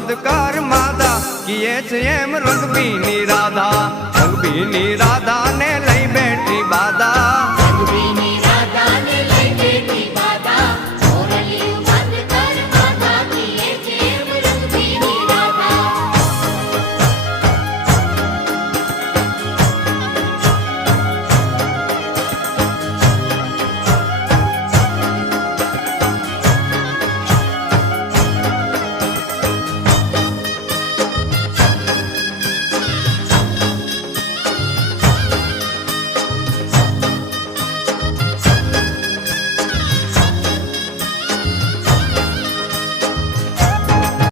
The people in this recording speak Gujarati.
વધ કર માદા કીએ છે એમ રંગબીની રાધા ને લઈ બેઠી બાધા